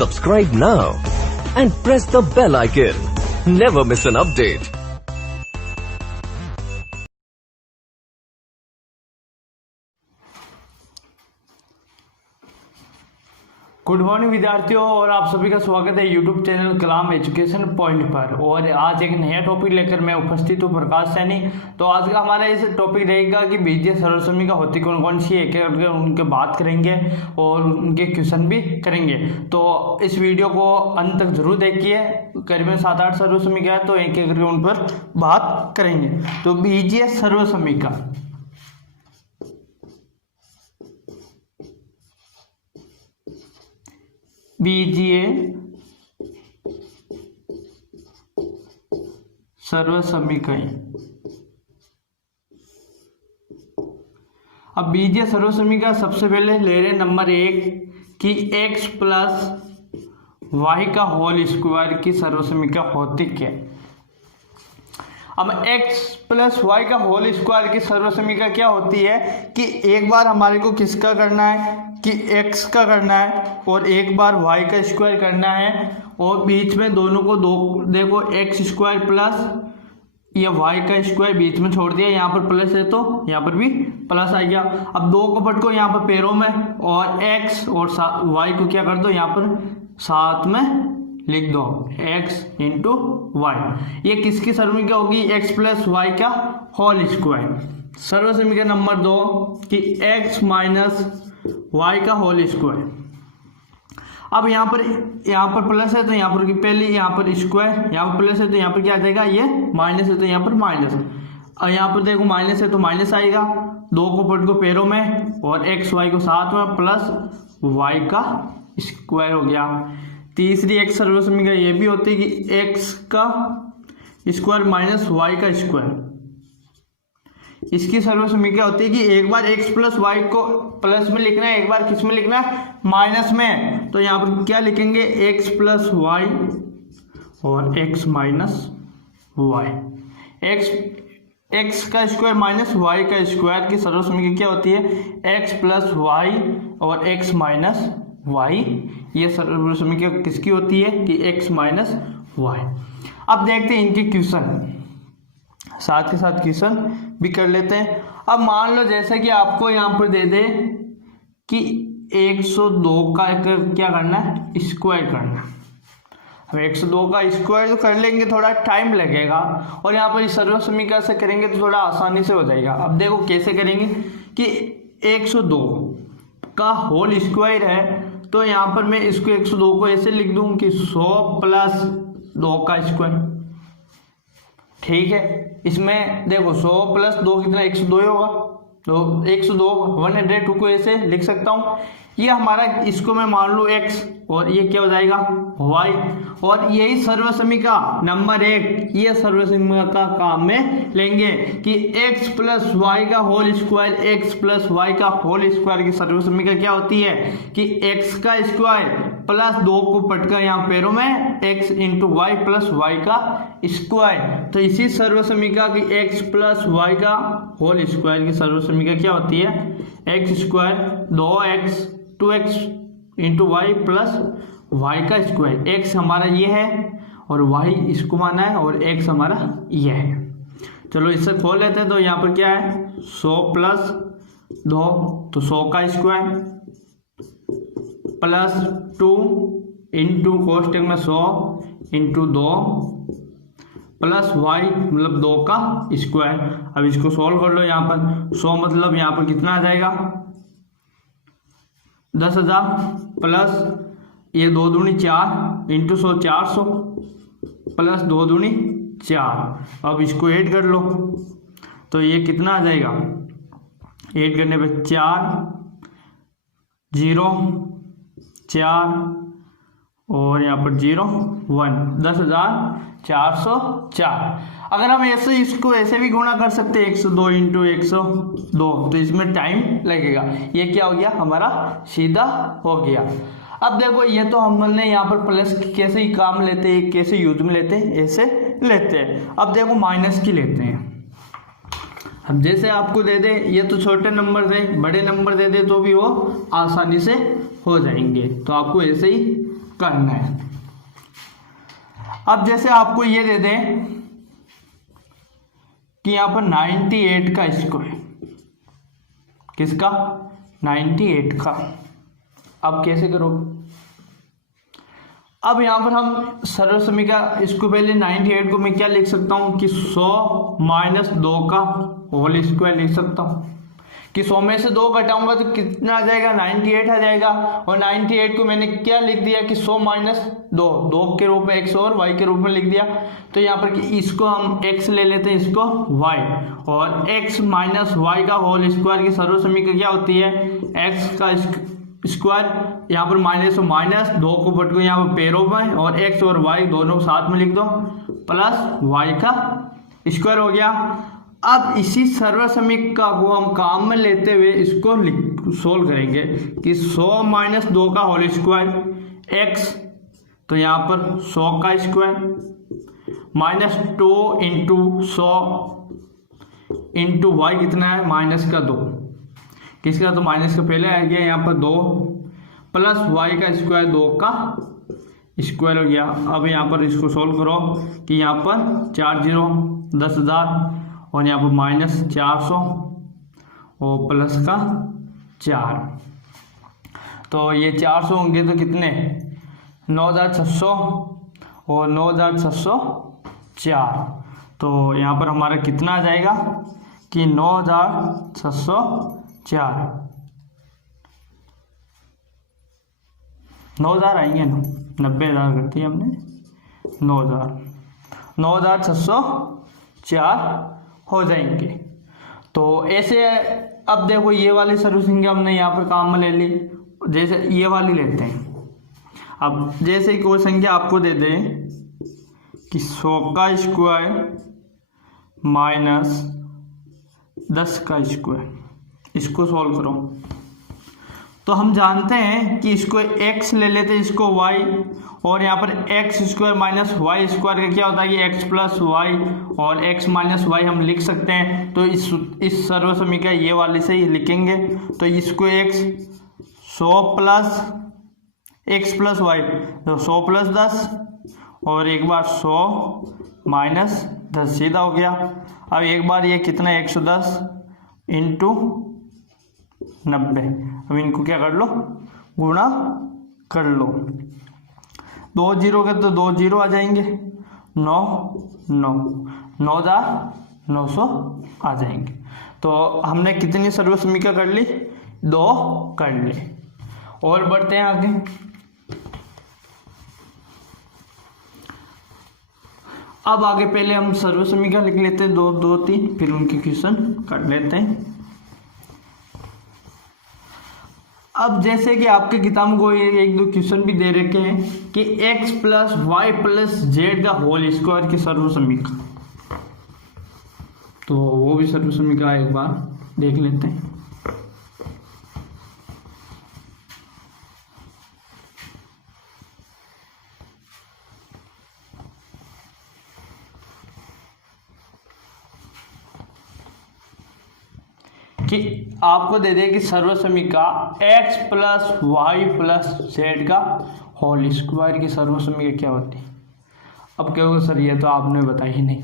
Subscribe now and press the bell icon. Never miss an update. Good morning विद्यार्थियों, और आप सभी का स्वागत है यूट्यूब चैनल कलाम एजुकेशन पॉइंट पर। और आज एक नया टॉपिक लेकर मैं उपस्थित हूँ, प्रकाश सैनी। तो आज का हमारा इस टॉपिक रहेगा कि बीजीय सर्वसमीका होती कौन कौन सी है, उनके बात करेंगे और उनके क्वेश्चन भी करेंगे। तो इस वीडियो को अंत तक जरूर देखिए। करीबन 7-8 सर्वसमीका है, तो एक एक करके उन पर बात करेंगे। तो बीजीय सर्वसमीका, बीजीय सर्वसमीकाएं। अब बीजीय सर्वसमीका सबसे पहले ले रहे नंबर 1 कि x प्लस वाई का होल स्क्वायर की सर्वसमीका होती क्या। अब x प्लस वाई का होल स्क्वायर की सर्वसमीका क्या होती है कि एक बार हमारे को किसका करना है कि x का करना है और एक बार y का स्क्वायर करना है, और बीच में दोनों को दो देखो x स्क्वायर प्लस ये y का स्क्वायर बीच में छोड़ दिया, यहाँ पर प्लस है तो यहाँ पर भी प्लस आ गया। अब दो को पट को यहाँ पर पैरों में और x और y को क्या कर दो, यहाँ पर साथ में लिख दो x इंटू वाई। ये किसकी सर्वसमीका होगी, x प्लस वाई का होल स्क्वायर। सर्वसमीका नंबर 2 कि x माइनस y का होल स्क्वायर। अब यहाँ पर प्लस है तो यहाँ पर पहले यहाँ पर स्क्वायर, यहाँ पर प्लस है तो यहाँ पर क्या आ जाएगा, ये माइनस है तो यहाँ पर माइनस, और यहाँ पर देखो माइनस है तो माइनस आएगा। दो को पट को पैरों में और एक्स वाई को साथ में प्लस वाई का स्क्वायर हो गया। तीसरी एक सर्वसमीका ये भी होती है कि एक्स का स्क्वायर माइनस वाई का स्क्वायर। इसकी सर्वसमीका होती है कि एक बार x प्लस वाई को प्लस में लिखना है, एक बार किस में लिखना है, माइनस में। तो यहाँ पर क्या लिखेंगे, x प्लस वाई और x माइनस वाई। x का स्क्वायर माइनस y का स्क्वायर की सर्वसमीका क्या होती है, x प्लस वाई और x माइनस वाई। ये सर्वसमीका किसकी होती है कि x माइनस वाई। अब देखते हैं इनके क्वेश्चन, साथ के साथ क्वेश्चन भी कर लेते हैं। अब मान लो जैसे कि आपको यहाँ पर दे दे कि 102 का क्या करना है, स्क्वायर करना। अब 102 का स्क्वायर तो कर लेंगे, थोड़ा टाइम लगेगा, और यहाँ पर इस सर्वसमीका से करेंगे तो थोड़ा आसानी से हो जाएगा। अब देखो कैसे करेंगे कि 102 का होल स्क्वायर है, तो यहाँ पर मैं इसको 102 को ऐसे लिख दूं कि 100 प्लस 2 का स्क्वायर। ठीक है, इसमें देखो 100 प्लस 2 कितना, 102 होगा। तो 102 102 को ऐसे लिख सकता हूँ। ये हमारा, इसको मैं मान लूँ x और ये क्या हो जाएगा y, और यही सर्वसमीका नंबर 1, ये सर्वसमीका काम में लेंगे कि x प्लस वाई का whole square, x plus y का होल स्क्वायर की सर्वसमीका क्या होती है कि x का स्क्वायर प्लस 2 को पटकर यहाँ पैरों में x into y plus y का स्क्वायर। तो इसी सर्वसमीका की x प्लस वाई का होल स्क्वायर की सर्वसमीका क्या होती है, x square 2x 2x into y plus y का स्क्वायर। x हमारा ये है और y इसको माना है, और x हमारा ये है। चलो इससे खोल लेते हैं। तो यहाँ पर क्या है, 100 प्लस 2 तो 100 का स्क्वायर प्लस 2 इंटू कोष्टक में 100 इंटू 2 प्लस y मतलब 2 का स्क्वायर। अब इसको सोल्व कर लो। यहाँ पर 100 मतलब यहाँ पर कितना आ जाएगा, 10,000 प्लस ये 2 दूनी 4 इंटू 100 400 प्लस 2 दूनी 4। अब इसको ऐड कर लो तो ये कितना आ जाएगा, ऐड करने पे 4 0 4 और यहाँ पर 0 1 10,404। अगर हम ऐसे इसको ऐसे भी गुणा कर सकते हैं 102 इंटू 102, तो इसमें टाइम लगेगा। ये क्या हो गया हमारा, सीधा हो गया। अब देखो ये तो हमने यहाँ पर प्लस कैसे ही काम लेते हैं, कैसे यूज में लेते हैं, ऐसे लेते हैं। अब देखो माइनस की लेते हैं। अब जैसे आपको दे दे, ये तो छोटे नंबर दे, बड़े नंबर दे दे तो भी वो आसानी से हो जाएंगे। तो आपको ऐसे ही करना है। अब जैसे आपको ये दे दें कि यहाँ पर 98 का स्क्वायर, किसका? 98 का। अब कैसे करोगे? अब यहाँ पर हम सर्वसमीका इसको पहले 98 को मैं क्या लिख सकता हूँ कि 100 माइनस 2 का होल स्क्वायर लिख सकता हूँ कि 100 में से 2 घटाऊंगा तो कितना आ जाएगा? 98 आ जाएगा। और 98 को मैंने क्या लिख दिया कि 100 माइनस 2 के रूप में x और y के रूप में लिख दिया। तो यहाँ पर कि इसको हम x ले लेते हैं, इसको y, और x माइनस y का होल स्क्वायर की सर्वसमीका क्या होती है? x का स्क्वायर, यहाँ पर माइनस तो माइनस, 2 को पट को यहाँ पर पैरों में, और x और y दोनों साथ में लिख दो, प्लस y का स्क्वायर हो गया। अब इसी सर्वसमीका को हम काम में लेते हुए इसको सोल्व करेंगे कि 100 माइनस 2 का होल स्क्वायर x, तो यहाँ पर 100 का square minus 2 into 100 into y कितना है? माइनस का 2, किसका? तो माइनस का पहले आ गया यहाँ पर 2, प्लस वाई का स्क्वायर 2 का स्क्वायर हो गया। अब यहाँ पर इसको सोल्व करो कि यहाँ पर 4 0 10,000 और यहाँ पर माइनस 400 और प्लस का 4, तो ये 400 होंगे तो कितने? 9,600 और 9,604। तो यहाँ पर हमारा कितना आ जाएगा कि 9,604, 9,000 आएंगे ना, 90,000 करती है हमने, 9,604 हो जाएंगे। तो ऐसे अब देखो ये वाली सर्वसंख्या हमने यहाँ पर काम में ले ली, जैसे ये वाली लेते हैं। अब जैसे कोई संख्या आपको दे दे कि 100 का स्क्वायर माइनस 10 का स्क्वायर, इसको सॉल्व करो। तो हम जानते हैं कि इसको x ले लेते हैं, इसको y, और यहाँ पर x square minus y square का क्या होता है कि एक्स प्लस वाई, और एक्स माइनस वाई हम लिख सकते हैं। तो इस सर्वसमीका ये वाले से ही लिखेंगे। तो इसको x 100 plus x plus y, तो 100 प्लस 10 और एक बार 100 माइनस 10 सीधा हो गया। अब एक बार ये कितना 110 इंटू 90, अब इनको क्या कर लो? गुणा कर लो। 2 0 के तो 2 0 आ जाएंगे, 9,900 आ जाएंगे। तो हमने कितनी सर्वसमीका कर ली? 2 कर ली। और बढ़ते हैं आगे। अब आगे पहले हम सर्वसमीका लिख लेते हैं 2 2 3, फिर उनके क्वेश्चन कर लेते हैं। अब जैसे कि आपके किताब को एक दो क्वेश्चन भी दे रखे हैं कि x plus Y plus Z का होल स्क्वायर की सर्वसमीका, तो वो भी सर्वसमीका एक बार देख लेते हैं। कि आपको दे दे कि सर्वसमीका x plus Y plus Z का होल स्क्वायर की सर्वसमीका क्या होती है। अब क्या होगा सर, ये तो आपने बताई ही नहीं,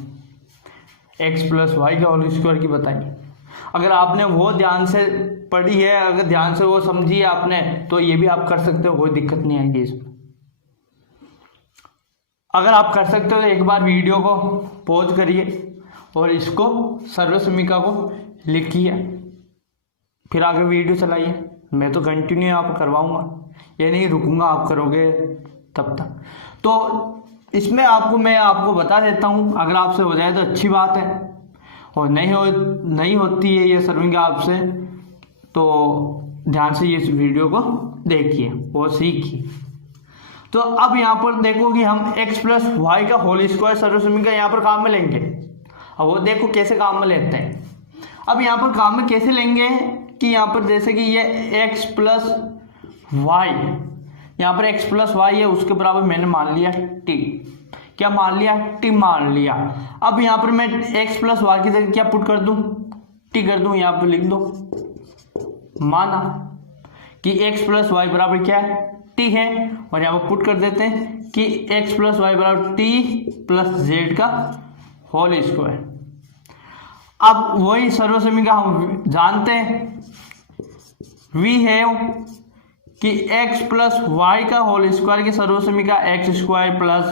x प्लस वाई का होल स्क्वायर की बताई। अगर आपने वो ध्यान से पढ़ी है, अगर ध्यान से वो समझी है आपने, तो ये भी आप कर सकते हो, कोई दिक्कत नहीं आएगी इसमें। अगर आप कर सकते हो तो एक बार वीडियो को पॉज करिए और इसको सर्वसमीका को लिखिए, फिर आगे वीडियो चलाइए। मैं तो कंटिन्यू आप करवाऊंगा, ये नहीं रुकूंगा आप करोगे तब तक। तो इसमें मैं आपको बता देता हूँ, अगर आपसे हो जाए तो अच्छी बात है, और नहीं होती है ये सर्विंग आपसे, तो ध्यान से ये वीडियो को देखिए और सीखिए। तो अब यहाँ पर देखो कि हम x प्लस वाई का होल स्क्वायर सर्वसमीका यहाँ पर काम में लेंगे। अब वो देखो कैसे काम में लेते हैं। अब यहाँ पर काम में कैसे लेंगे कि यहाँ पर जैसे कि ये x प्लस वाई, यहाँ पर x प्लस वाई है, उसके बराबर मैंने मान लिया t। क्या मान लिया? t मान लिया। अब यहाँ पर मैं x प्लस वाई की जगह क्या पुट कर दूं? t कर दूं, यहाँ पर लिख दो। माना कि x प्लस वाई बराबर क्या है, t है, और यहाँ पर पुट कर देते हैं कि x प्लस वाई बराबर t प्लस जेड का होल स्क्वायर। अब वही सर्वसमीका हम जानते हैं, वी हैव कि x प्लस वाई का होल स्क्वायर की सर्वसमीका एक्स स्क्वायर प्लस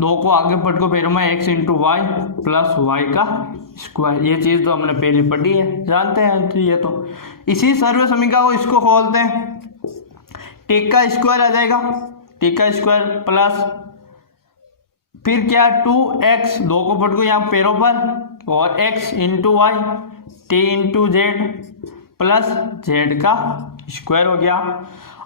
2 को आगे पट को पैरों में x into y plus y का स्क्वायर। ये चीज़ तो हमने पहले पढ़ी है, जानते हैं। तो ये तो इसी सर्व समीकरण को इसको खोलते हैं, टेक का स्क्वायर आ जाएगा, टेक का स्क्वायर प्लस फिर क्या 2x 2 को पट को यहाँ पैरों पर और x into y t into z plus Z का स्क्वायर हो गया।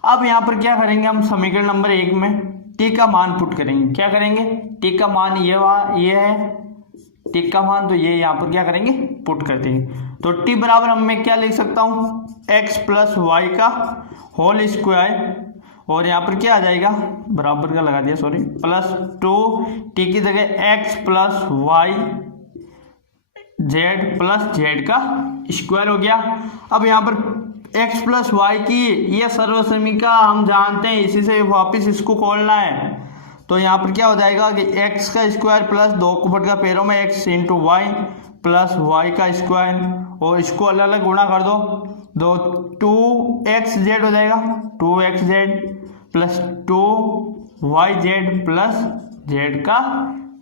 अब यहाँ पर क्या करेंगे हम, समीकरण नंबर 1 में टी का मान पुट करेंगे। क्या करेंगे, टी का मान ये है, टी का मान तो ये यहाँ पर क्या करेंगे पुट कर देंगे। तो टी बराबर हम मैं क्या लिख सकता हूँ, x प्लस वाई का होल स्क्वायर, और यहाँ पर क्या आ जाएगा, बराबर का लगा दिया सॉरी, प्लस 2 टी की जगह x plus y z plus Z का स्क्वायर हो गया। अब यहाँ पर x प्लस वाई की ये सर्वसमीका हम जानते हैं, इसी से वापस इसको खोलना है। तो यहाँ पर क्या हो जाएगा कि x का स्क्वायर प्लस 2 को पट का पैरों में x into y plus y का स्क्वायर, और इसको अलग अलग गुणा कर दो 2xz हो जाएगा, 2xz plus 2yz plus z का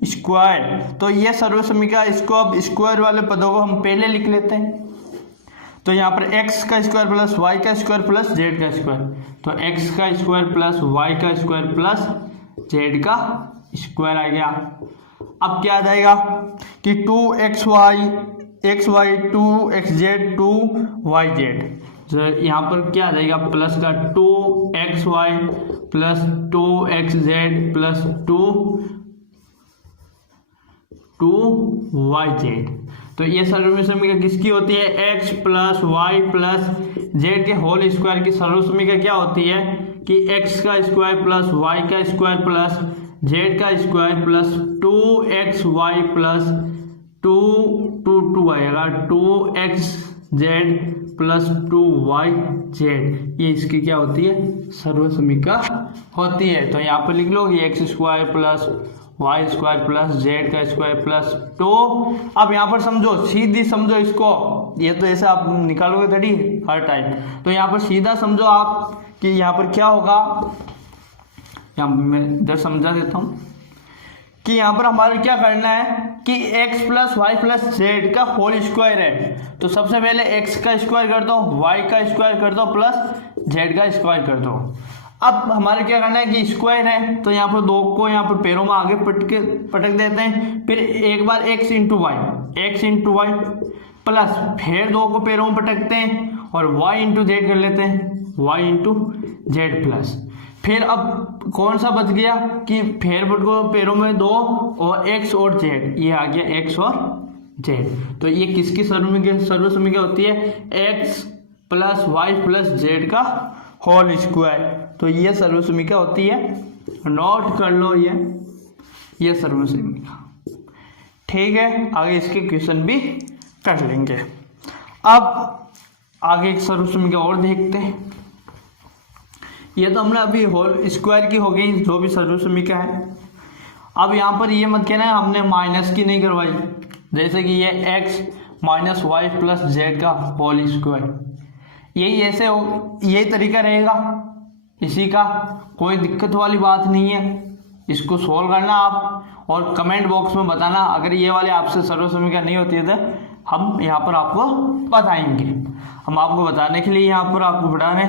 स्क्वायर। तो ये सर्वसमीका, इसको अब स्क्वायर वाले पदों को हम पहले लिख लेते हैं। तो यहाँ पर x का स्क्वायर प्लस y का स्क्वायर प्लस z का स्क्वायर, तो x का स्क्वायर प्लस y का स्क्वायर प्लस z का स्क्वायर आ गया। अब क्या आ जाएगा कि 2xy 2xz 2yz, तो यहाँ पर क्या आ जाएगा प्लस का 2xy plus 2xz plus 2yz। तो ये सर्वसमीका किसकी होती है, x plus Y plus z के होल स्क्वायर की सर्वसमीका क्या होती है कि x का स्क्वायर प्लस y का स्क्वायर प्लस z का स्क्वायर प्लस 2xy प्लस 2 आएगा 2xz प्लस 2yz, ये इसकी क्या होती है सर्वसमीका होती है। तो यहाँ पर लिख लो कि x square plus Y square plus Z का स्क्वायर प्लस 2। अब यहाँ पर समझो, सीधी समझो इसको, ये तो ऐसे आप निकालोगे थोड़ी हर टाइम, तो यहाँ पर सीधा समझो आप कि यहाँ पर क्या होगा, यहाँ मैं इधर समझा देता हूँ कि यहाँ पर हमारा क्या करना है कि x plus Y plus Z का होल स्क्वायर है। तो सबसे पहले x का स्क्वायर कर दो, y का स्क्वायर कर दो प्लस z का स्क्वायर कर दो। अब हमारे क्या करना है कि स्क्वायर है, तो यहाँ पर 2 को यहाँ पर पैरों में आगे पटक देते हैं, फिर एक बार x इंटू वाई प्लस फिर 2 को पैरों में पटकते हैं और y इंटू जेड कर लेते हैं, y इंटू जेड प्लस फिर अब कौन सा बच गया कि फेर बट को पैरों में 2 और x और z, ये आ गया x और z। तो ये किसकी सर्वसमीका होती है, x plus Y plus Z का होल स्क्वायर। तो ये सर्वसमीका होती है, नोट कर लो ये सर्वसमीका। ठीक है, आगे इसके क्वेश्चन भी कर लेंगे। अब आगे एक सर्वसमीका और देखते हैं। ये तो हमने अभी होल स्क्वायर की हो गई जो भी सर्वसमीका है। अब यहाँ पर ये मत कहना है हमने माइनस की नहीं करवाई, जैसे कि ये x minus y plus Z का होल स्क्वायर, यही ऐसे हो, यही तरीका रहेगा इसी का, कोई दिक्कत वाली बात नहीं है। इसको सोल्व करना आप और कमेंट बॉक्स में बताना अगर ये वाले आपसे सर्वसमीका नहीं होती है तो हम यहाँ पर आपको बताएंगे। हम आपको बताने के लिए यहाँ पर आपको बढ़ाने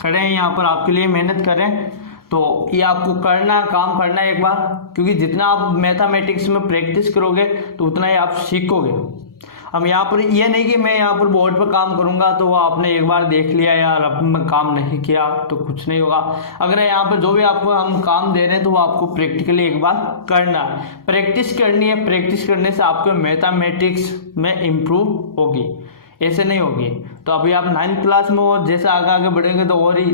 खड़े हैं, यहाँ पर आपके लिए मेहनत करें। तो ये आपको काम करना है एक बार, क्योंकि जितना आप मैथमेटिक्स में प्रैक्टिस करोगे तो उतना ही आप सीखोगे। हम यहाँ पर ये नहीं कि मैं यहाँ पर बोर्ड पर काम करूँगा तो वो आपने एक बार देख लिया यार अब मैं काम नहीं किया तो कुछ नहीं होगा। अगर यहाँ पर जो भी आपको हम काम दे रहे हैं तो वो आपको प्रैक्टिकली एक बार करना, प्रैक्टिस करनी है। प्रैक्टिस करने से आपको मैथमेटिक्स में इम्प्रूव होगी, ऐसे नहीं होगी। तो अभी आप 9th क्लास में हो, जैसे आगे बढ़ेंगे तो और ही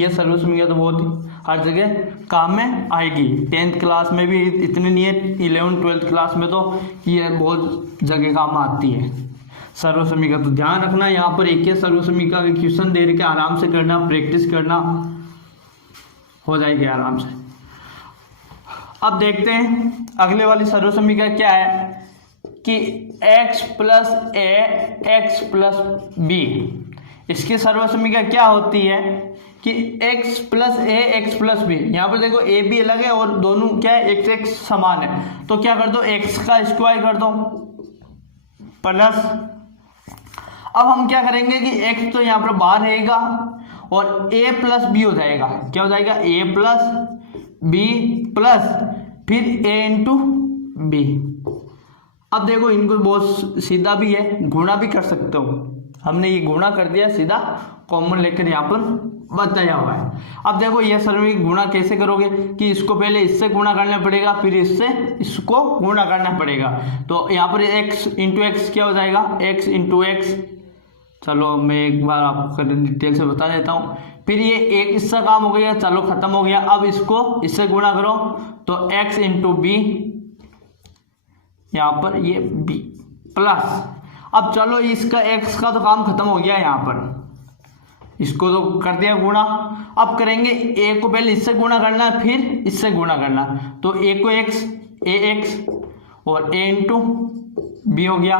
ये सर्वसमीका तो बहुत हर जगह काम में आएगी। 10th क्लास में भी इतनी नहीं है, 11th 12th क्लास में तो ये बहुत जगह काम आती है। सर्वसमीका। तो ध्यान रखना यहाँ पर एक ही सर्वसमीका का क्वेश्चन दे रखे, आराम से करना, प्रैक्टिस करना, हो जाएगी आराम से। अब देखते हैं अगले वाली सर्वसमीका क्या है कि x plus a x plus B. इसकी सर्वसमीका क्या होती है कि x plus a x plus B. यहाँ पर देखो a भी अलग है और दोनों क्या है x x समान है, तो क्या कर दो x का स्क्वायर कर दो प्लस। अब हम क्या करेंगे कि x तो यहाँ पर बाहर रहेगा और a प्लस बी हो जाएगा। क्या हो जाएगा a प्लस बी प्लस फिर a इंटू बी। अब देखो इनको बहुत सीधा भी है, गुणा भी कर सकते हो, हमने ये गुणा कर दिया, सीधा कॉमन लेकर यहाँ पर बताया हुआ है। अब देखो ये सर्वसमीका गुणा कैसे करोगे कि इसको पहले इससे गुणा करना पड़ेगा, फिर इससे इसको गुणा करना पड़ेगा। तो यहाँ पर x इंटू एक्स क्या हो जाएगा, x इंटू एक्स। चलो मैं एक बार आपको डिटेल से बता देता हूँ। फिर ये एक इसका काम हो गया, चलो खत्म हो गया। अब इसको इससे गुणा करो तो x इंटू बी, यहाँ पर ये b प्लस। अब चलो इसका x का तो काम खत्म हो गया, यहाँ पर इसको तो कर दिया गुणा। अब करेंगे a को पहले इससे गुणा करना है, फिर इससे गुणा करना। तो a को x a x और a इंटू बी हो गया।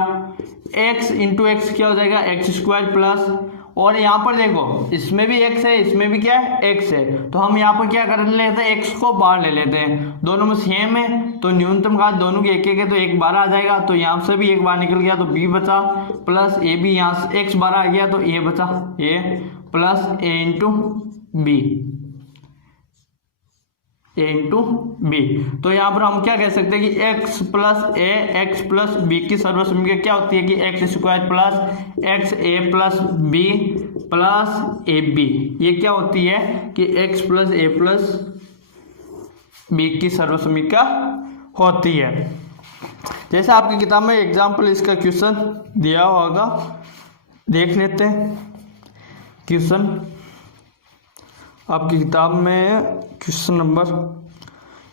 x इंटू एक्स क्या हो जाएगा, एक्स स्क्वायर प्लस। और यहाँ पर देखो इसमें भी x है, इसमें भी क्या है x है, तो हम यहाँ पर क्या कर लेते हैं, x को बाहर ले लेते हैं। दोनों में सेम है तो न्यूनतम घात दोनों की एक एक है, तो एक 12 आ जाएगा। तो यहाँ से भी एक बार निकल गया तो b बचा प्लस a भी, यहाँ से x 12 आ गया तो a बचा a plus a into b, a into b. तो यहाँ पर हम क्या कह सकते हैं कि x plus a x plus b की सर्वसमीका क्या होती है कि x square plus x a plus b plus a b. ये क्या होती है कि x plus a plus b की सर्वसमीका होती है। जैसे आपकी किताब में एग्जाम्पल इसका क्वेश्चन दिया होगा, देख लेते हैं। क्वेश्चन आपकी किताब में क्वेश्चन नंबर,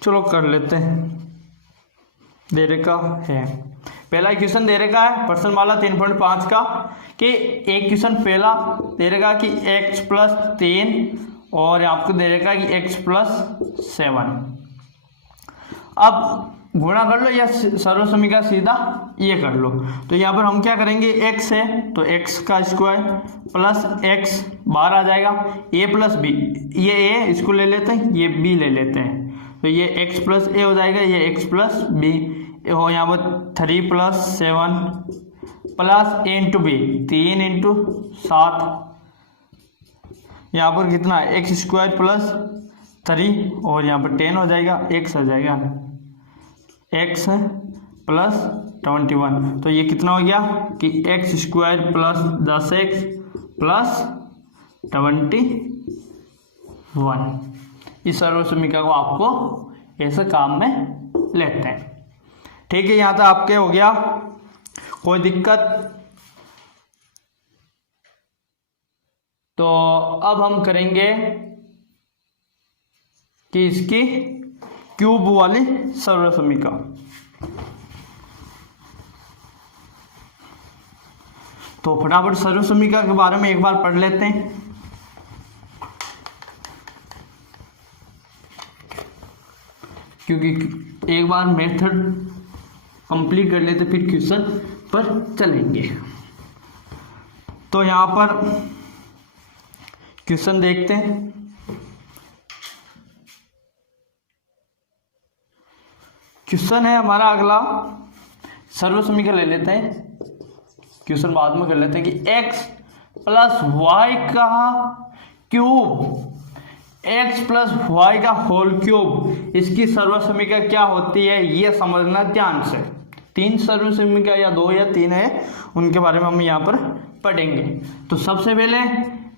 चलो कर लेते हैं, दे रखा है। पहला क्वेश्चन दे रखा है प्रश्न वाला 3.5 का कि एक क्वेश्चन पहला दे रखा कि x प्लस 3 और आपको दे रखा कि x प्लस 7। अब गुणा कर लो या सर्वसमीका सीधा ये कर लो। तो यहाँ पर हम क्या करेंगे, x है तो x का स्क्वायर प्लस x बाहर आ जाएगा, a प्लस बी, ये a इसको ले लेते हैं, ये b ले लेते हैं, तो ये x प्लस a हो जाएगा, ये x प्लस b हो। यहाँ पर 3 plus 7 plus a into b, 3 into 7, यहाँ पर कितना x स्क्वायर प्लस 3 और यहाँ पर 10 हो जाएगा, x हो जाएगा x प्लस 21। तो ये कितना हो गया कि x square plus 10x plus 21। इस सर्वसमीका को आपको ऐसे काम में लेते हैं। ठीक है, यहाँ तक आपके हो गया, कोई दिक्कत? तो अब हम करेंगे कि इसकी क्यूब वाली सर्वसमीका। तो फटाफट सर्वसमीका के बारे में एक बार पढ़ लेते हैं। क्योंकि एक बार मेथड कंप्लीट कर लेते फिर क्वेश्चन पर चलेंगे। तो यहां पर क्वेश्चन देखते हैं। क्वेश्चन है हमारा अगला, सर्वसमीका ले लेते हैं, क्वेश्चन बाद में कर लेते हैं कि x प्लस वाई का क्यूब, x प्लस वाई का होल क्यूब, इसकी सर्वसमीका क्या होती है ये समझना ध्यान से। 3 सर्वसमीका या 2 या 3 है, उनके बारे में हम यहाँ पर पढ़ेंगे। तो सबसे पहले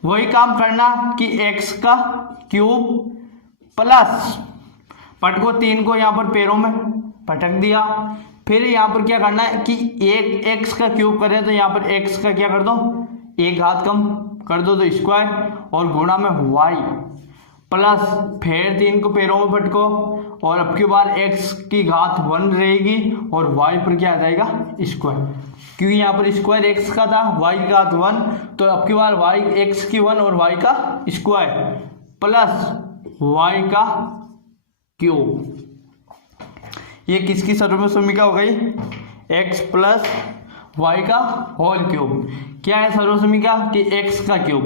वही काम करना कि x का क्यूब प्लस, पटको 3 को यहाँ पर पैरों में पटक दिया, फिर यहाँ पर क्या करना है कि एक x का क्यूब करें तो यहाँ पर x का क्या कर दो, एक घात कम कर दो तो स्क्वायर, और गुणा में y प्लस, फिर 3 को पैरों में पटको और अब की बार x की घात 1 रहेगी और y पर क्या आ जाएगा स्क्वायर। क्योंकि यहाँ पर स्क्वायर एक्स का था, वाई की घात 1, तो अब की बार वाई एक्स की 1 और वाई का स्क्वायर प्लस वाई का क्यूब। ये किसकी सर्वसम्मिका हो गई? एक्स प्लस वाई का होल क्यूब। क्या है सर्वसम्मिका? कि एक्स का क्यूब,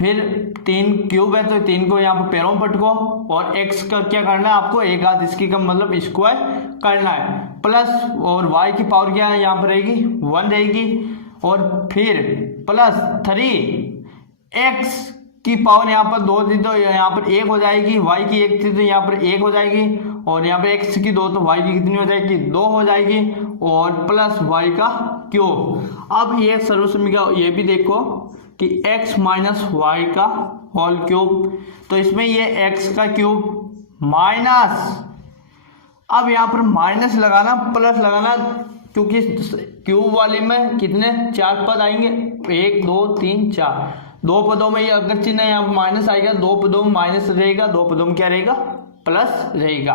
फिर 3 क्यूब है तो 3 को यहाँ पर पैरों में पटको, और एक्स का क्या करना है आपको? एक घात इसकी का मतलब स्क्वायर करना है, प्लस और वाई की पावर क्या है यहाँ पर रहेगी? 1 रहेगी, और फिर प्लस 3x की पावर यहाँ पर 2 थी तो यहाँ पर 1 हो जाएगी, y की 1 थी तो यहाँ पर 1 हो जाएगी, और यहाँ पर x की 2 तो y की कितनी हो जाएगी? 2 हो जाएगी, और प्लस y का क्यूब। अब ये सर्वसम्मिका ये भी देखो कि x माइनस वाई का होल क्यूब, तो इसमें ये x का क्यूब माइनस, अब यहाँ पर माइनस लगाना प्लस लगाना, क्योंकि क्यूब वाले में कितने 4 पद आएंगे? 1 2 3 4, 2 पदों में ये अगर चिन्ह यहाँ पर माइनस आएगा, 2 पदों में माइनस रहेगा, 2 पदों में क्या रहेगा? प्लस रहेगा।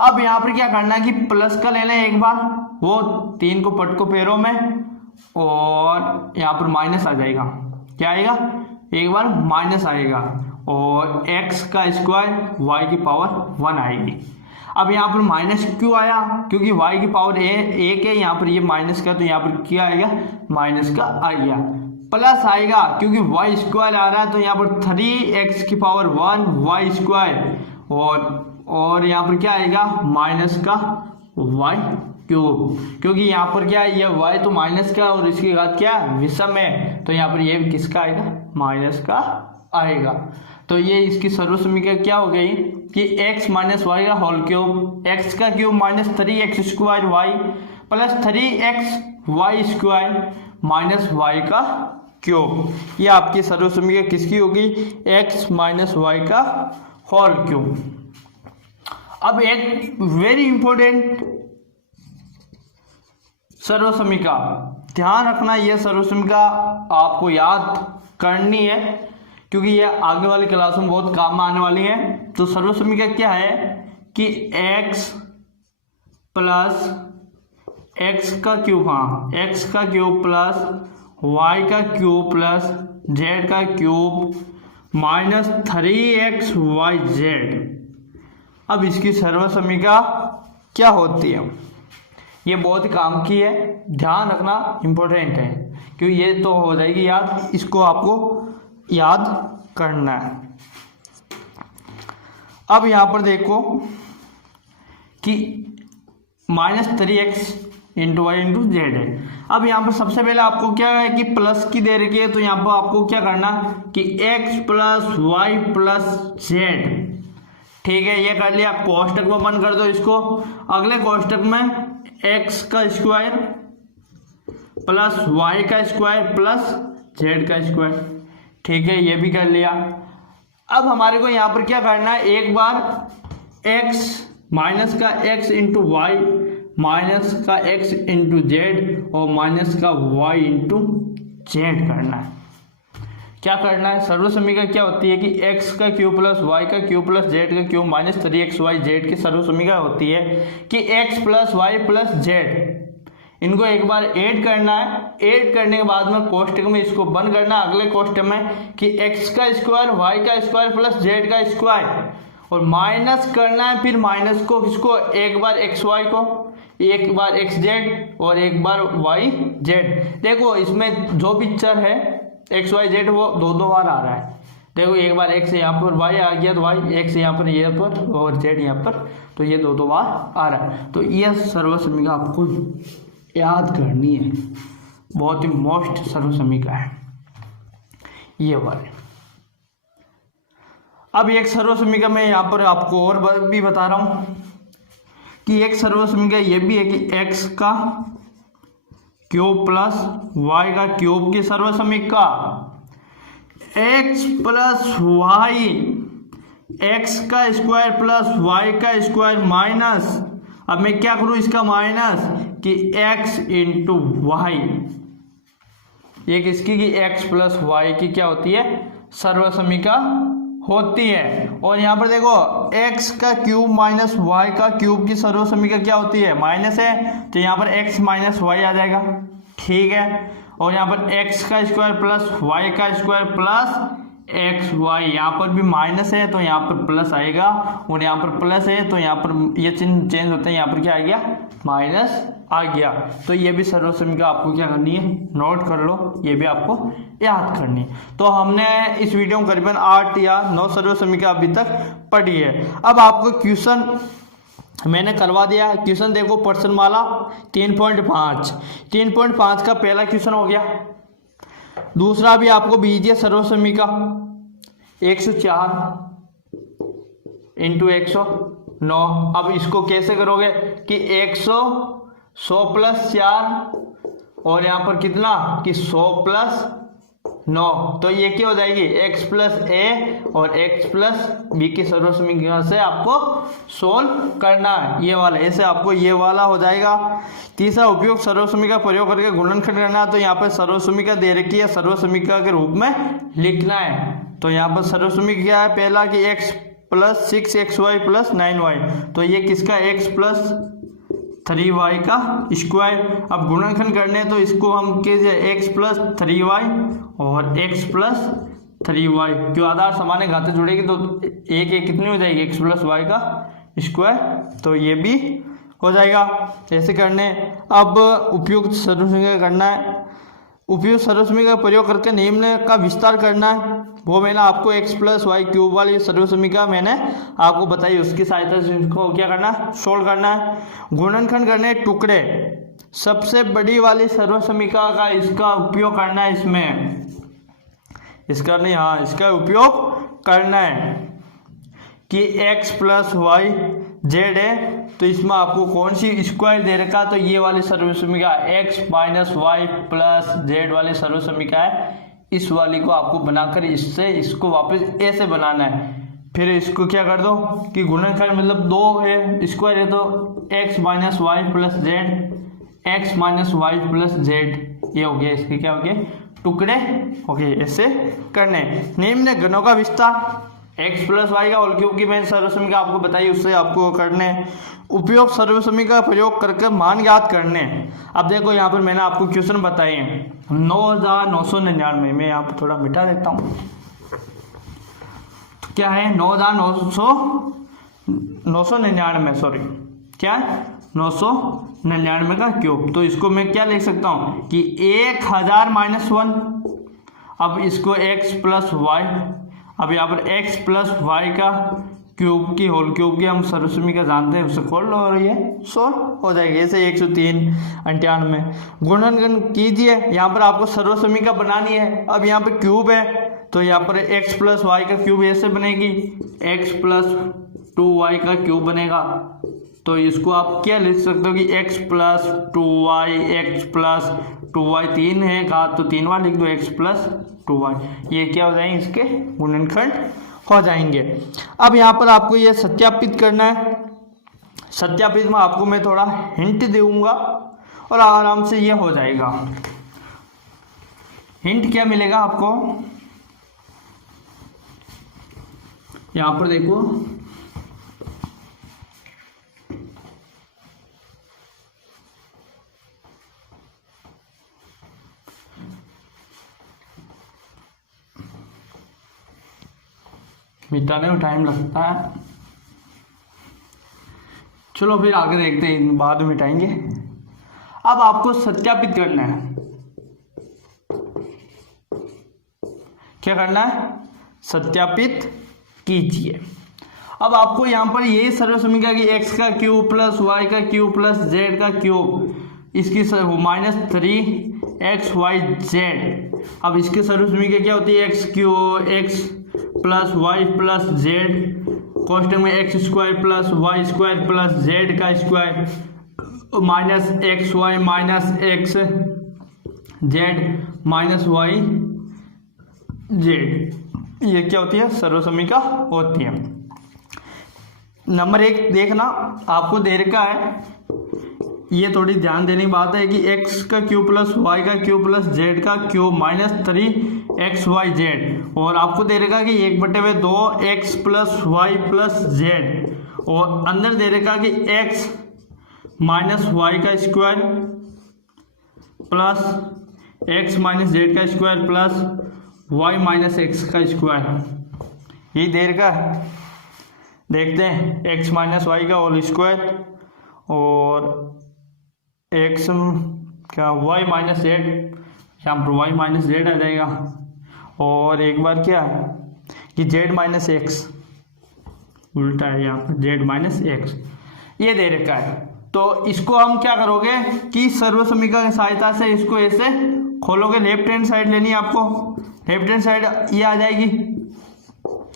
अब यहाँ पर क्या करना है कि प्लस का लेना है एक बार, वो 3 को पटको पैरों में, और यहाँ पर माइनस आ जाएगा। क्या आएगा? एक बार माइनस आएगा, और x का स्क्वायर y की पावर 1 आएगी। अब यहाँ पर माइनस क्यों आया? क्योंकि y की पावर 1 है, यहाँ पर ये माइनस का, तो यहाँ पर क्या आएगा? माइनस का आ गया। प्लस आएगा क्योंकि y स्क्वायर आ रहा है, तो यहाँ पर 3x की पावर 1 y स्क्वायर, और यहाँ पर क्या आएगा? माइनस का y क्यूब, क्योंकि यहाँ पर क्या है? ये y तो माइनस का और इसकी घात क्या है? विषम है, तो यहाँ पर ये किसका आएगा? माइनस का आएगा। तो ये इसकी सर्वसम्मिका क्या हो गई कि x माइनस वाई का होल क्यूब, x का cube minus 3x square y plus 3x y square minus y का क्यूब। ये आपकी सर्वसम्मिका किसकी होगी? x माइनस वाई का होल क्यूब। अब एक वेरी इंपॉर्टेंट सर्वसम्मिका, ध्यान रखना, यह सर्वसम्मिका आपको याद करनी है क्योंकि यह आगे वाली क्लासों में बहुत काम आने वाली है। तो सर्वसम्मिका क्या है कि x प्लस एक्स का क्यूब, हाँ x का क्यूब प्लस y का क्यूब प्लस z का क्यूब माइनस 3xyz। अब इसकी सर्वसम्मिका क्या होती है? ये बहुत ही काम की है, ध्यान रखना, इंपॉर्टेंट है क्योंकि ये तो हो जाएगी याद, इसको आपको याद करना है। अब यहां पर देखो कि minus 3x into y into z है। अब यहाँ पर सबसे पहले आपको क्या है कि प्लस की दे रखी है, तो यहाँ पर आपको क्या करना कि x plus Y plus z, ठीक है, ये कर लिया। कोष्टक में बंद कर दो इसको। अगले कोष्टक में x का स्क्वायर प्लस y का स्क्वायर प्लस z का स्क्वायर, ठीक है, ये भी कर लिया। अब हमारे को यहाँ पर क्या करना है, एक बार x माइनस का x इंटू वाई माइनस का x इंटू जेड और माइनस का y इंटू जेड करना है। क्या करना है? सर्वसम्मिका क्या होती है कि x का क्यूब प्लस y का क्यूब प्लस z का क्यूब माइनस 3xyz की सर्वसम्मिका होती है कि x plus Y plus z, इनको एक बार ऐड करना है। ऐड करने के बाद में कोष्टक में इसको बंद करना है अगले कोष्टक में कि x का स्क्वायर y का स्क्वायर प्लस z का स्क्वायर, और माइनस करना है फिर माइनस को किसको, एक बार xy को, एक बार xz और एक बार yz। देखो इसमें जो पिक्चर है एक्स वाई जेड वो दो दो बार आ रहा है। देखो एक बार x यहाँ पर y आ गया तो y, x यहाँ पर ये पर और z यहाँ पर, तो ये दो दो बार आ रहा है। तो यह सर्वसम्मिका आपको याद करनी है, बहुत ही मोस्ट सर्वसम्मिका है ये वाले। अब एक सर्वसम्मिका मैं यहाँ पर आपको और भी बता रहा हूँ कि एक सर्वसम्मिका ये भी है कि x का क्यूब प्लस y का क्यूब की सर्वसम्मिका, x प्लस वाई, x का स्क्वायर प्लस y का स्क्वायर माइनस, अब मैं क्या करूं इसका माइनस कि x इंटू वाई, ये किसकी कि x प्लस वाई की क्या होती है, सर्वसम्मिका होती है। और यहाँ पर देखो x का क्यूब माइनस y का क्यूब की सर्वसम्मिका क्या होती है, माइनस है, तो यहाँ पर x माइनस वाई आ जाएगा, ठीक है। और यहाँ पर x का स्क्वायर प्लस y का स्क्वायर प्लस एक्स वाई, यहाँ पर भी माइनस है तो यहाँ पर प्लस आएगा, और यहाँ पर प्लस है तो यहाँ पर ये चिन्ह चेंज होता है, यहाँ पर क्या आ गया, माइनस आ गया। तो ये भी सर्वसमीका आपको क्या करनी है, नोट कर लो, ये भी आपको याद करनी है। तो हमने इस वीडियो में करीबन 8 या 9 सर्वसमीका अभी तक पढ़ी है। अब आपको क्वेश्चन मैंने करवा दिया। क्वेश्चन देखो, प्रश्न माला 3.5 का पहला क्वेश्चन हो गया। दूसरा भी आपको बीजीय सर्वसमीका 104 इंटू 109। अब इसको कैसे करोगे कि 100 प्लस 4 और यहाँ पर कितना कि 100 प्लस 9, तो ये क्या हो जाएगी, x प्लस ए और x प्लस बी की सर्वसमीकरण से आपको सोल्व करना है ये वाला, ऐसे आपको ये वाला हो जाएगा। तीसरा, उपयुक्त सर्वसमीका प्रयोग करके गुणनखंड करना है। तो यहाँ पर सर्वसमीका दे रखी है, सर्वसमीका के रूप में लिखना है। तो यहाँ पर सर्वसमीका क्या है, पहला कि x plus 6xy plus 9y, तो ये किसका, x प्लस 3y का स्क्वायर। अब गुणनखंड करने तो इसको हम कीजिए x प्लस 3y और x प्लस 3y, क्यों आधार समान है, घातें जुड़ेगी तो एक कितनी हो जाएगी, x प्लस y का स्क्वायर, तो ये भी हो जाएगा। ऐसे करने। अब उपयुक्त सर्वसमीका करना है। उपयुक्त सर्वसमीका का प्रयोग करके निम्न का विस्तार करना है। वो मैंने आपको x प्लस वाई क्यूब वाली सर्वसमीका मैंने आपको बताई, उसकी सहायता से इसको क्या करना, सोल्व करना है। गुणनखंड करने टुकड़े, सबसे बड़ी वाली सर्वसमीका का इसका उपयोग करना है, इसमें इसका नहीं, हाँ इसका उपयोग करना है कि x प्लस वाई जेड है, तो इसमें आपको कौन सी स्क्वायर दे रखा, तो ये वाली सर्वसमीका x minus y plus z वाली सर्वसमीका है। इस वाली को आपको बनाकर इससे इसको वापस ऐसे बनाना है। फिर इसको क्या कर दो कि गुणनखंड मतलब 2 है, स्क्वायर है तो x minus y plus z, x minus y plus z, ये हो गया, इसके क्या हो गए, टुकड़े हो गए। ऐसे करने। निम्न घनों का विस्तार, x प्लस वाई का होल क्यूब की मैंने सर्वसमीका आपको बताई, उससे आपको करने। उपयोग सर्वसमीका का प्रयोग करके मान ज्ञात करने। अब देखो यहाँ पर मैंने आपको क्वेश्चन बताए 9,999, मैं यहाँ पर थोड़ा मिटा देता हूँ। तो क्या है 9,999, सॉरी क्या है 999 का क्यूब, तो इसको मैं क्या लिख सकता हूँ कि 1000 माइनस 1। अब इसको x प्लस वाई, अब यहाँ पर x प्लस वाई का क्यूब की होल क्यूब की हम सर्वसमीका जानते हैं, उससे खोल लो और ये सोल्व हो जाएगी। ऐसे 103 गुणनखंड कीजिए। यहाँ पर आपको सर्वसमीका बनानी है। अब यहाँ पर क्यूब है तो यहाँ पर x प्लस वाई का क्यूब ऐसे बनेगी, x प्लस 2y का क्यूब बनेगा। तो इसको आप क्या लिख सकते हो कि x plus 2y, x plus 2y 3 है घात, तो 3 बार लिख दो, x प्लस 2y, ये क्या हो जाएंगे, इसके गुणनखंड हो जाएंगे। अब यहाँ पर आपको ये सत्यापित करना है। सत्यापित में आपको मैं थोड़ा हिंट दूंगा और आराम से ये हो जाएगा। हिंट क्या मिलेगा आपको, यहाँ पर देखो, मिटाने में टाइम लगता है। चलो फिर आगे देखते हैं, बाद में मिटाएंगे। अब आपको सत्यापित करना है। क्या करना है, सत्यापित कीजिए। अब आपको यहाँ पर यही सर्वसमीका की x का क्यूब प्लस y का क्यूब प्लस z का क्यूब, इसकी -3xyz। अब इसके सर्वसमीका क्या होती है, x cube x plus Y plus Z, कोष्टक में X square plus Y square plus Z का square minus X Y minus X Z minus Y Z, ये क्या होती है, सर्वसमीका होती है। नंबर 1 देखना, आपको दे रखा है, ये थोड़ी ध्यान देने की बात है कि x का क्यूब प्लस y का क्यूब प्लस z का क्यूब -3xyz, और आपको दे रखा कि 1/2 x plus Y plus Z, और अंदर दे रखा कि x माइनस वाई का square plus X minus Z का square plus Y minus X का स्क्वायर। ये देर का देखते हैं, एक्स माइनस वाई का होल स्क्वायर और एक्स का वाई माइनस जेड, यहाँ पर वाई माइनस जेड आ जाएगा और एक बार क्या है कि जेड माइनस एक्स, उल्टा है यहाँ पर जेड माइनस एक्स, ये दे रखा है। तो इसको हम क्या करोगे कि सर्व समीकरण की सहायता से इसको ऐसे खोलोगे, लेफ्ट हैंड साइड लेनी है आपको, लेफ्ट हैंड साइड ये आ जाएगी,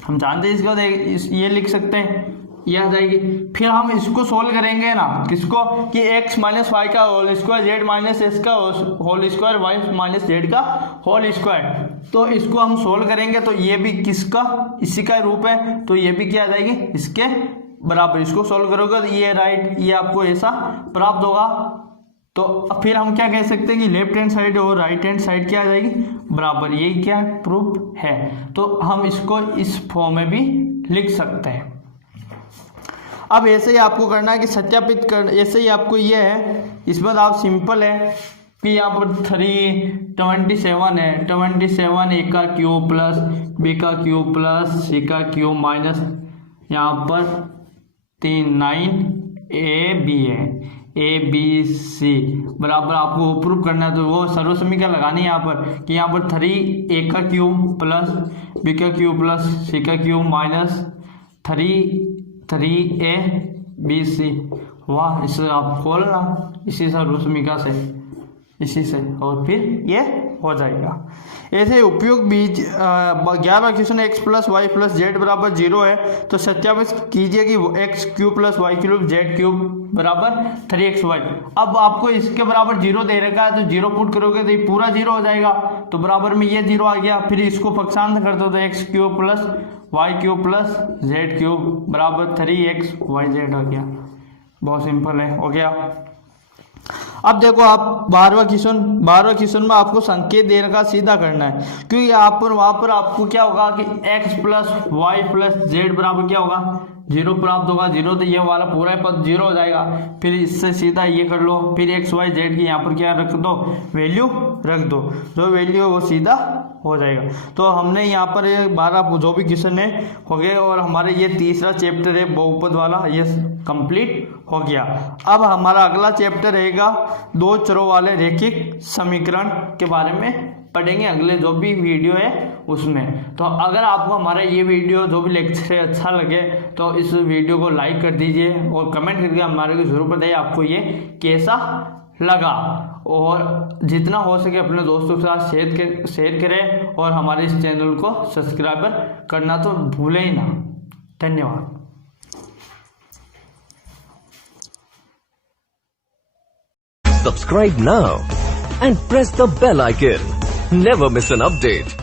हम जानते हैं इसको ये लिख सकते हैं, ये आ जाएगी। फिर हम इसको सोल्व करेंगे ना, किसको कि x माइनस वाई का whole square, Z minus S का whole square, Y minus Z का होल स्क्वायर। तो इसको हम सोल्व करेंगे तो ये भी किसका, इसी का रूप है, तो ये भी क्या आ जाएगी इसके बराबर। इसको सोल्व करोगे तो ये राइट, ये आपको ऐसा प्राप्त होगा। तो फिर हम क्या कह सकते हैं कि लेफ्ट हैंड साइड और राइट हैंड साइड क्या आ जाएगी बराबर, यही क्या प्रूफ है। तो हम इसको इस फॉर्म में भी लिख सकते हैं। अब ऐसे ही आपको करना है कि सत्यापित कर, ऐसे ही आपको ये है, इसमें आप सिंपल है कि यहाँ पर 327 है, 27 ए का क्यूब प्लस बी का क्यूब प्लस सी का क्यूब माइनस यहाँ पर 9 ए बी है, ए बी सी बराबर आपको प्रूव करना है। तो वो सर्व समीकरण लगानी है यहाँ पर कि यहाँ पर 3 ए का क्यूब प्लस बी का क्यूब प्लस सी का cube minus 3 a b c. वाह, इसे आप खोलना इसी सर्व समीकरण से, इसी से, और फिर ये हो जाएगा। ऐसे उपयोग बीज 11 question x plus Y plus z बराबर 0 है तो सत्यापित कीजिए कि x cube plus y cube z cube बराबर 3xy। अब आपको इसके बराबर 0 दे रखा है तो 0 पुट करोगे तो ये पूरा 0 हो जाएगा, तो बराबर में ये 0 आ गया। फिर इसको पक्षांतर कर दो तो x cube plus y cube plus z cube बराबर 3xyz हो गया। बहुत सिंपल है, हो गया। अब देखो आप 12वां क्वेश्चन में आपको संकेत देने का सीधा करना है, क्योंकि यहाँ पर वहां पर आपको क्या होगा कि x plus Y plus z बराबर क्या होगा 0 प्राप्त होगा। 0 तो ये वाला पूरा पद 0 हो जाएगा। फिर इससे सीधा ये कर लो, फिर एक्स वाई जेड की यहाँ पर क्या रख दो, वैल्यू रख दो, जो वैल्यू है वो सीधा हो जाएगा। तो हमने यहाँ पर ये 12 जो भी क्वेश्चन है हो गए और हमारे ये तीसरा चैप्टर है बहुपद वाला, ये कंप्लीट हो गया। अब हमारा अगला चैप्टर रहेगा 2 चरों वाले रैखिक समीकरण के बारे में पढ़ेंगे, अगले जो भी वीडियो है उसमें। तो अगर आपको हमारा ये वीडियो जो भी लेक्चर है अच्छा लगे तो इस वीडियो को लाइक कर दीजिए और कमेंट करके हमारे को जरूर बताइए आपको ये कैसा लगा, और जितना हो सके अपने दोस्तों के साथ शेयर करें और हमारे इस चैनल को सब्सक्राइब करना तो भूलें ही ना। धन्यवाद। Subscribe now and press the bell icon. Never miss an update.